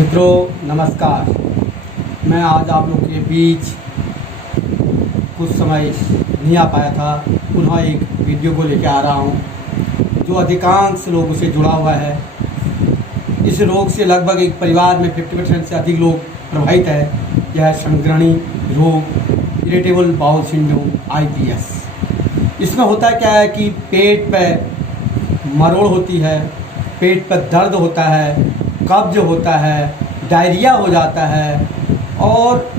मित्रों नमस्कार। मैं आज आप लोग के बीच कुछ समय नहीं आ पाया था, पुनः एक वीडियो को लेकर आ रहा हूं जो अधिकांश लोगों से जुड़ा हुआ है। इस रोग से लगभग एक परिवार में 50% से अधिक लोग प्रभावित है। यह संग्रहणी रोग इरिटेबल बाउल सिंड्रोम IBS। इसमें होता क्या है कि पेट पर मरोड़ होती है, पेट पर दर्द होता है, कब्ज होता है, डायरिया हो जाता है और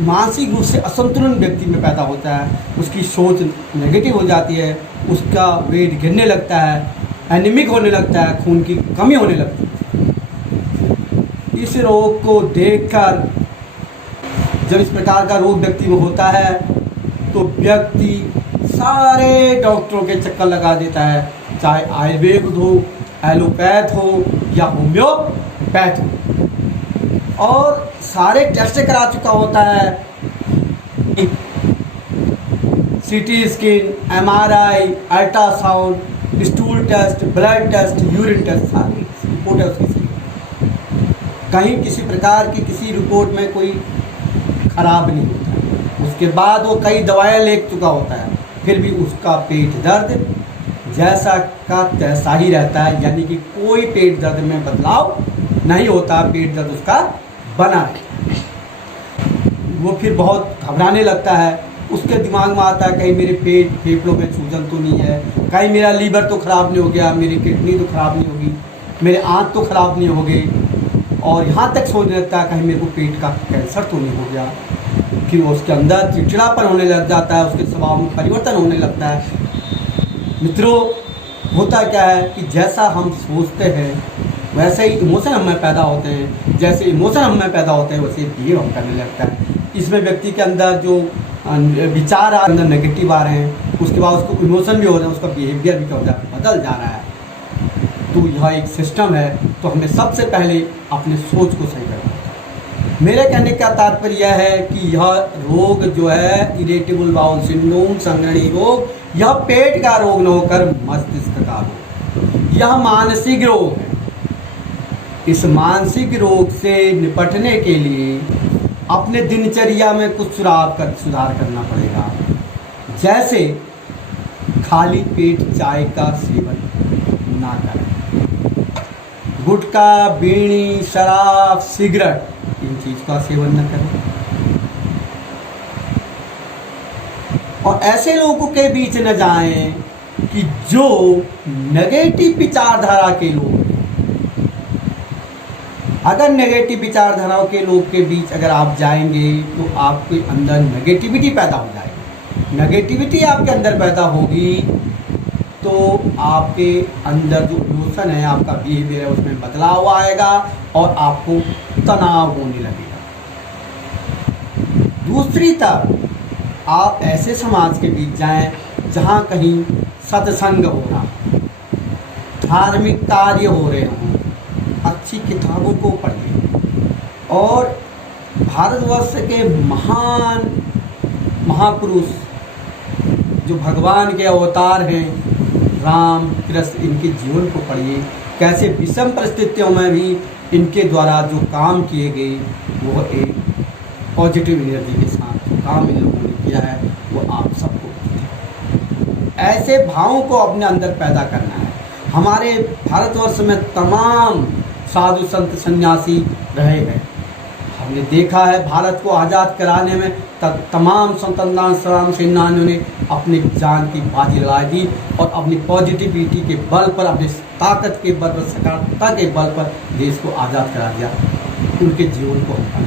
मानसिक रूप से असंतुलन व्यक्ति में पैदा होता है। उसकी सोच नेगेटिव हो जाती है, उसका वेट गिरने लगता है, एनीमिक होने लगता है, खून की कमी होने लगती है। इस रोग को देखकर जब इस प्रकार का रोग व्यक्ति में होता है तो व्यक्ति सारे डॉक्टरों के चक्कर लगा देता है, चाहे आयुर्वेद हो, एलोपैथ हो या होम्योपैथ हो, और सारे टेस्ट करा चुका होता है। CT scan, MRI, ultrasound, stool test, blood test, urine test, सारी रिपोर्ट है उसकी। कहीं किसी प्रकार की किसी रिपोर्ट में कोई खराब नहीं होता। उसके बाद वो कई दवाएं ले चुका होता है, फिर भी उसका पेट दर्द जैसा का तैसा ही रहता है, यानी कि कोई पेट दर्द में बदलाव नहीं होता, पेट दर्द उसका बना रहता है। वो फिर बहुत घबराने लगता है, उसके दिमाग में आता है कहीं मेरे पेट फेफड़ों में सूजन तो नहीं है, कहीं मेरा लीवर तो ख़राब नहीं हो गया, मेरी किडनी तो ख़राब नहीं होगी, मेरे आँत तो ख़राब नहीं हो गई, और यहाँ तक सोचने लगता है कहीं मेरे को पेट का कैंसर तो नहीं हो गया। फिर उसके अंदर चिड़चिड़ापन होने लग जाता है, उसके स्वभाव में परिवर्तन होने लगता है। मित्रों, होता क्या है कि जैसा हम सोचते हैं वैसे ही इमोशन हम में पैदा होते हैं, जैसे इमोशन हम में पैदा होते हैं वैसे बिहेव हम करने लगता है। इसमें व्यक्ति के अंदर जो विचार अंदर नेगेटिव आ रहे हैं, उसके बाद उसको इमोशन भी हो रहे हैं, उसका बिहेवियर भी बदल जा रहा है। तो यह एक सिस्टम है, तो हमें सबसे पहले अपने सोच को सही करना है। मेरे कहने का तात्पर्य यह है कि यह रोग जो है इरिटेबल बाउल सिंड्रोम, संग्रहणी रोग, यह पेट का रोग न होकर मस्तिष्क का रोग, यह मानसिक रोग है। इस मानसिक रोग से निपटने के लिए अपने दिनचर्या में कुछ सुधार करना पड़ेगा। जैसे खाली पेट चाय का सेवन ना करें, गुटखा, बीड़ी, शराब, सिगरेट, इन चीज का सेवन न करें, और ऐसे लोगों के बीच न जाएं कि जो नेगेटिव विचारधारा के लोग हैं। अगर नेगेटिव विचारधाराओं के लोग के बीच अगर आप जाएंगे तो आपके अंदर नेगेटिविटी पैदा हो जाएगी। नेगेटिविटी आपके अंदर पैदा होगी तो आपके अंदर जो इमोशन है, आपका बिहेवियर है, उसमें बदलाव आएगा और आपको तनाव होने लगेगा। दूसरी तरफ आप ऐसे समाज के बीच जाएं जहां कहीं सत्संग हो रहा, धार्मिक कार्य हो रहे हों, अच्छी किताबों को पढ़िए, और भारतवर्ष के महान महापुरुष जो भगवान के अवतार हैं, राम, कृष्ण, इनके जीवन को पढ़िए। कैसे विषम परिस्थितियों में भी इनके द्वारा जो काम किए गए वो एक पॉजिटिव एनर्जी के साथ जो काम इन लोगों ने किया है वो आप सबको ऐसे भावों को अपने अंदर पैदा करना है। हमारे भारतवर्ष में तमाम साधु संत सन्यासी रहे हैं। हमने देखा है भारत को आज़ाद कराने में तमाम स्वतंत्रता संग्राम सेनानियों ने अपनी जान की बाजी लगा दी और अपनी पॉजिटिविटी के बल पर, अपनी ताकत के बल पर, सकारात्मकता के बल पर देश को आज़ाद करा दिया। उनके जीवन को हम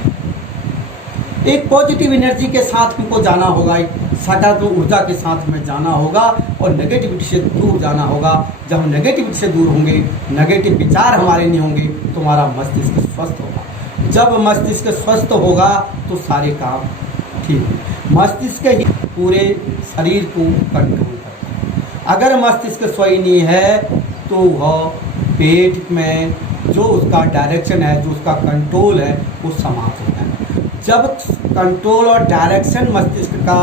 एक पॉजिटिव एनर्जी के साथ उनको जाना होगा, एक सकारात्मक ऊर्जा के साथ हमें जाना होगा और नेगेटिविटी से दूर जाना होगा। जब हम नेगेटिविटी से दूर होंगे, नेगेटिव विचार हमारे नहीं होंगे, तो हमारा मस्तिष्क स्वस्थ होगा। जब मस्तिष्क स्वस्थ होगा तो सारे काम ठीक है। मस्तिष्क ही पूरे शरीर को कंट्रोल करता है। अगर मस्तिष्क सही नहीं है तो वह पेट में जो उसका डायरेक्शन है, जो उसका कंट्रोल है, वो समाप्त होता है। जब कंट्रोल और डायरेक्शन मस्तिष्क का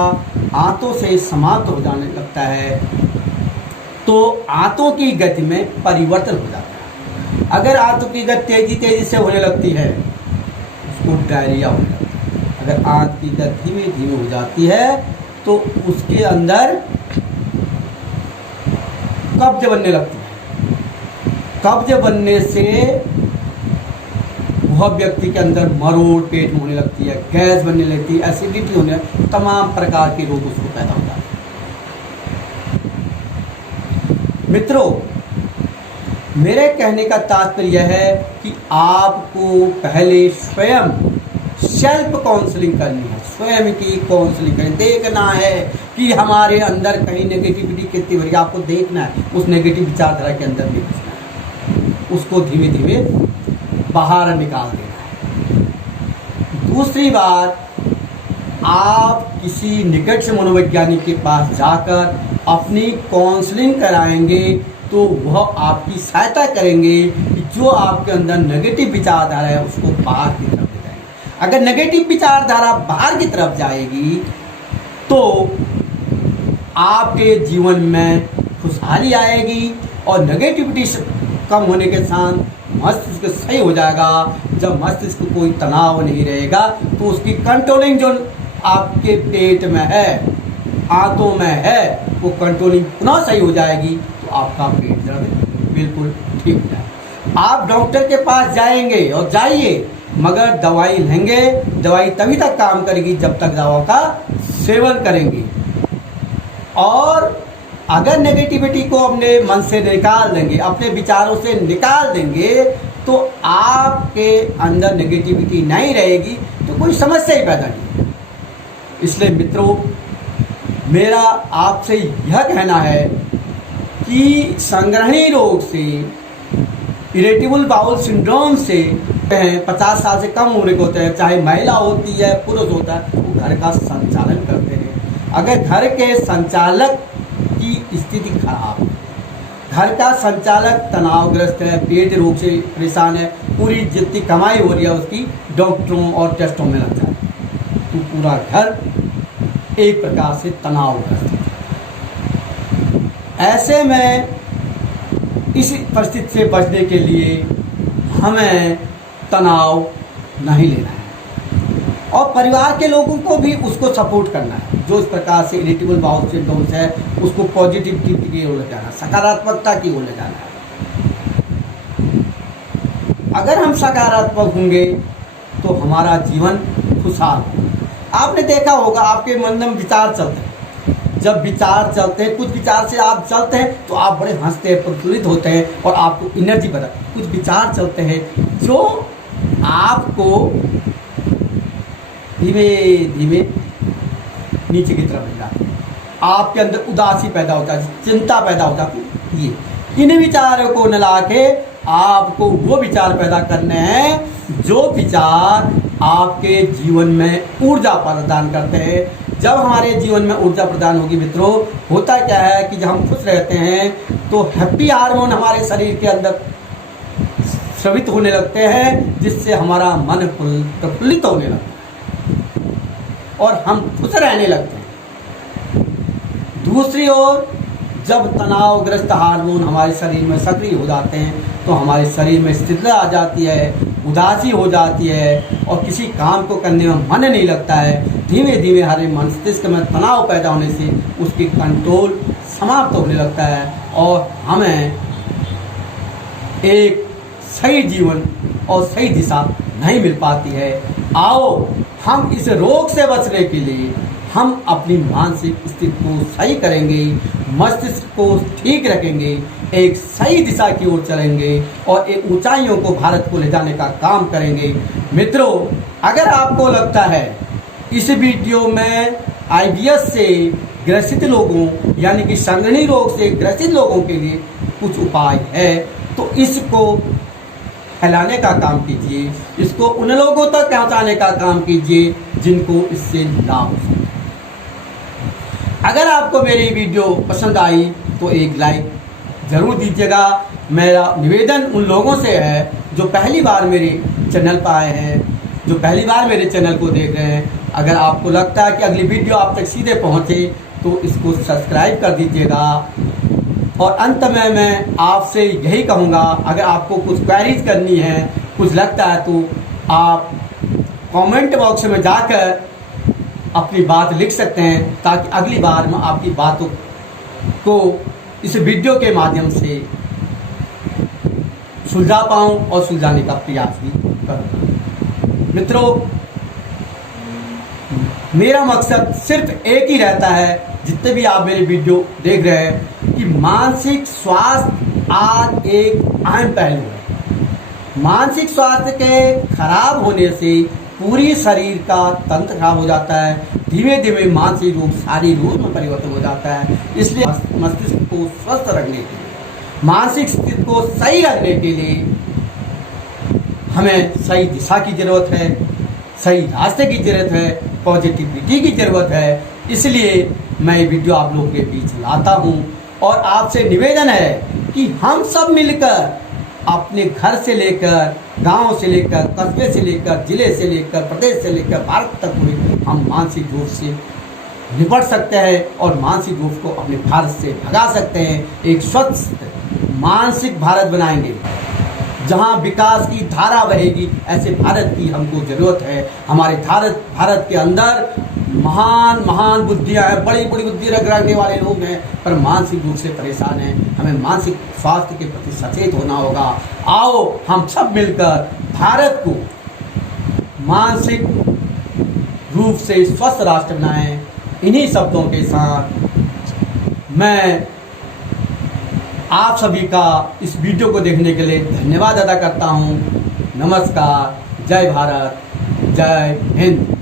आंतों से समाप्त हो जाने लगता है तो आंतों की गति में परिवर्तन हो जाता है। अगर आंतों की गति तेजी से होने लगती है उसको डायरिया होने लगता है। अगर आंत की गति धीमे धीमे हो जाती है तो उसके अंदर कब्ज बनने लगती है। कब्ज बनने से वह व्यक्ति के अंदर मरोड़ पेट में होने लगती है, गैस बनने लगती है, एसिडिटी होने लगती है, तमाम प्रकार के रोग उसको पैदा होता है। मित्रों, मेरे कहने का तात्पर्य यह है कि आपको पहले स्वयं सेल्फ काउंसलिंग करनी है, स्वयं की काउंसलिंग करनी, देखना है कि हमारे अंदर कहीं नेगेटिविटी कितनी बड़ी, आपको देखना है, उस नेगेटिव विचारधारा के अंदर नहीं घुसना है, उसको धीमे धीमे बाहर निकाल देना है। दूसरी बात, आप किसी निकट से मनोवैज्ञानिक के पास जाकर अपनी काउंसलिंग कराएंगे तो वह आपकी सहायता करेंगे कि जो आपके अंदर नेगेटिव विचारधारा है उसको बाहर की तरफ ले जाएंगे। अगर नेगेटिव विचारधारा बाहर की तरफ जाएगी तो आपके जीवन में खुशहाली आएगी और नेगेटिविटी कम होने के साथ मस्तिष्क सही हो जाएगा। जब मस्तिष्क को कोई तनाव नहीं रहेगा तो उसकी कंट्रोलिंग जो आपके पेट में है, आंतों में है, वो कंट्रोलिंग पुनः सही हो जाएगी तो आपका पेट दर्द बिल्कुल ठीक हो जाएगा। आप डॉक्टर के पास जाएंगे और जाइए, मगर दवाई लेंगे, दवाई तभी तक काम करेगी जब तक दवा का सेवन करेंगे। और अगर नेगेटिविटी को अपने मन से निकाल देंगे, अपने विचारों से निकाल देंगे तो आपके अंदर नेगेटिविटी नहीं रहेगी तो कोई समस्या ही पैदा नहीं। इसलिए मित्रों, मेरा आपसे यह कहना है कि संग्रहणी रोग से, इरिटेबल बाउल सिंड्रोम से 50 साल से कम उम्र के होते हैं, चाहे महिला होती है पुरुष होता है, वो घर का संचालन करते हैं। अगर घर के संचालक की स्थिति खराब है, घर का संचालक तनावग्रस्त है, पेट रोग से परेशान है, पूरी जितनी कमाई हो रही है उसकी डॉक्टरों और टेस्टों में लग जाए तो पूरा घर एक प्रकार से तनावग्रस्त है। ऐसे में इस परिस्थिति से बचने के लिए हमें तनाव नहीं लेना है और परिवार के लोगों को भी उसको सपोर्ट करना है। जो इस प्रकार से इरिटेबल बाउल सिंड्रोम है उसको पॉजिटिविटी की ओर ले जाना, सकारात्मकता की ओर ले जाना है। अगर हम सकारात्मक होंगे तो हमारा जीवन खुशहाल होगा। आपने देखा होगा आपके मन में विचार चलते हैं, जब विचार चलते हैं, कुछ विचार से आप चलते हैं तो आप बड़े हंसते हैं, प्रफुल्लित होते हैं और आपको एनर्जी बढ़ा। कुछ विचार चलते हैं जो आपको धीमे धीमे नीचे की तरफ ले जाते हैं, आपके अंदर उदासी पैदा होता है, चिंता पैदा होता है। ये इन विचारों को न लाके आपको वो विचार पैदा करने हैं जो विचार आपके जीवन में ऊर्जा प्रदान करते हैं। जब हमारे जीवन में ऊर्जा प्रदान होगी मित्रों, होता क्या है कि जब हम खुश रहते हैं तो हैप्पी हार्मोन हमारे शरीर के अंदर स्रावित होने लगते हैं, जिससे हमारा मन प्रफुल्लित होने लगता है और हम खुश रहने लगते हैं। दूसरी ओर जब तनावग्रस्त हार्मोन हमारे शरीर में सक्रिय हो जाते हैं तो हमारे शरीर में स्थिरता आ जाती है, उदासी हो जाती है और किसी काम को करने में मन नहीं लगता है। धीमे धीमे हमारे मस्तिष्क में तनाव पैदा होने से उसकी कंट्रोल समाप्त होने लगता है और हमें एक सही जीवन और सही दिशा नहीं मिल पाती है। आओ हम इस रोग से बचने के लिए हम अपनी मानसिक स्थिति को सही करेंगे, मस्तिष्क को ठीक रखेंगे, एक सही दिशा की ओर चलेंगे और एक ऊंचाइयों को भारत को ले जाने का काम करेंगे। मित्रों, अगर आपको लगता है इस वीडियो में IBS से ग्रसित लोगों यानी कि संग्रहणी रोग से ग्रसित लोगों के लिए कुछ उपाय है तो इसको फैलाने का काम कीजिए, इसको उन लोगों तक पहुंचाने का काम कीजिए जिनको इससे लाभ हो सके। अगर आपको मेरी वीडियो पसंद आई तो एक लाइक ज़रूर दीजिएगा। मेरा निवेदन उन लोगों से है जो पहली बार मेरे चैनल पर आए हैं, जो पहली बार मेरे चैनल को देख रहे हैं। अगर आपको लगता है कि अगली वीडियो आप तक सीधे पहुंचे तो इसको सब्सक्राइब कर दीजिएगा, और अंत में मैं आपसे यही कहूँगा, अगर आपको कुछ क्वेरीज करनी है, कुछ लगता है, तो आप कमेंट बॉक्स में जाकर अपनी बात लिख सकते हैं, ताकि अगली बार मैं आपकी बातों को इस वीडियो के माध्यम से सुलझा पाऊँ और सुलझाने का प्रयास भी करूँ। मित्रों, मेरा मकसद सिर्फ एक ही रहता है, जितने भी आप मेरी वीडियो देख रहे हैं, कि मानसिक स्वास्थ्य आज एक अहम पहलू है। मानसिक स्वास्थ्य के खराब होने से पूरी शरीर का तंत्र खराब हो जाता है, धीमे धीमे मानसिक रूप शारीरिक रूप में परिवर्तन हो जाता है। इसलिए मस्तिष्क को स्वस्थ रखने के लिए, मानसिक स्थिति को सही रखने के लिए हमें सही दिशा की जरूरत है, सही रास्ते की जरूरत है, पॉजिटिविटी की जरूरत है। इसलिए मैं ये वीडियो आप लोगों के बीच लाता हूँ और आपसे निवेदन है कि हम सब मिलकर अपने घर से लेकर, गांव से लेकर, कस्बे से लेकर, जिले से लेकर, प्रदेश से लेकर भारत तक में हम मानसिक रूप से निपट सकते हैं और मानसिक रूप को अपने भारत से भगा सकते हैं। एक स्वच्छ मानसिक भारत बनाएंगे, जहां विकास की धारा बहेगी। ऐसे भारत की हमको ज़रूरत है। हमारे भारत के अंदर महान बुद्धियाँ हैं, बड़ी बुद्धि रखने वाले लोग हैं, पर मानसिक रूप से परेशान हैं। हमें मानसिक स्वास्थ्य के प्रति सचेत होना होगा। आओ हम सब मिलकर भारत को मानसिक रूप से स्वस्थ राष्ट्र बनाएं। इन्हीं शब्दों के साथ मैं आप सभी का इस वीडियो को देखने के लिए धन्यवाद अदा करता हूँ। नमस्कार, जय भारत, जय हिंद।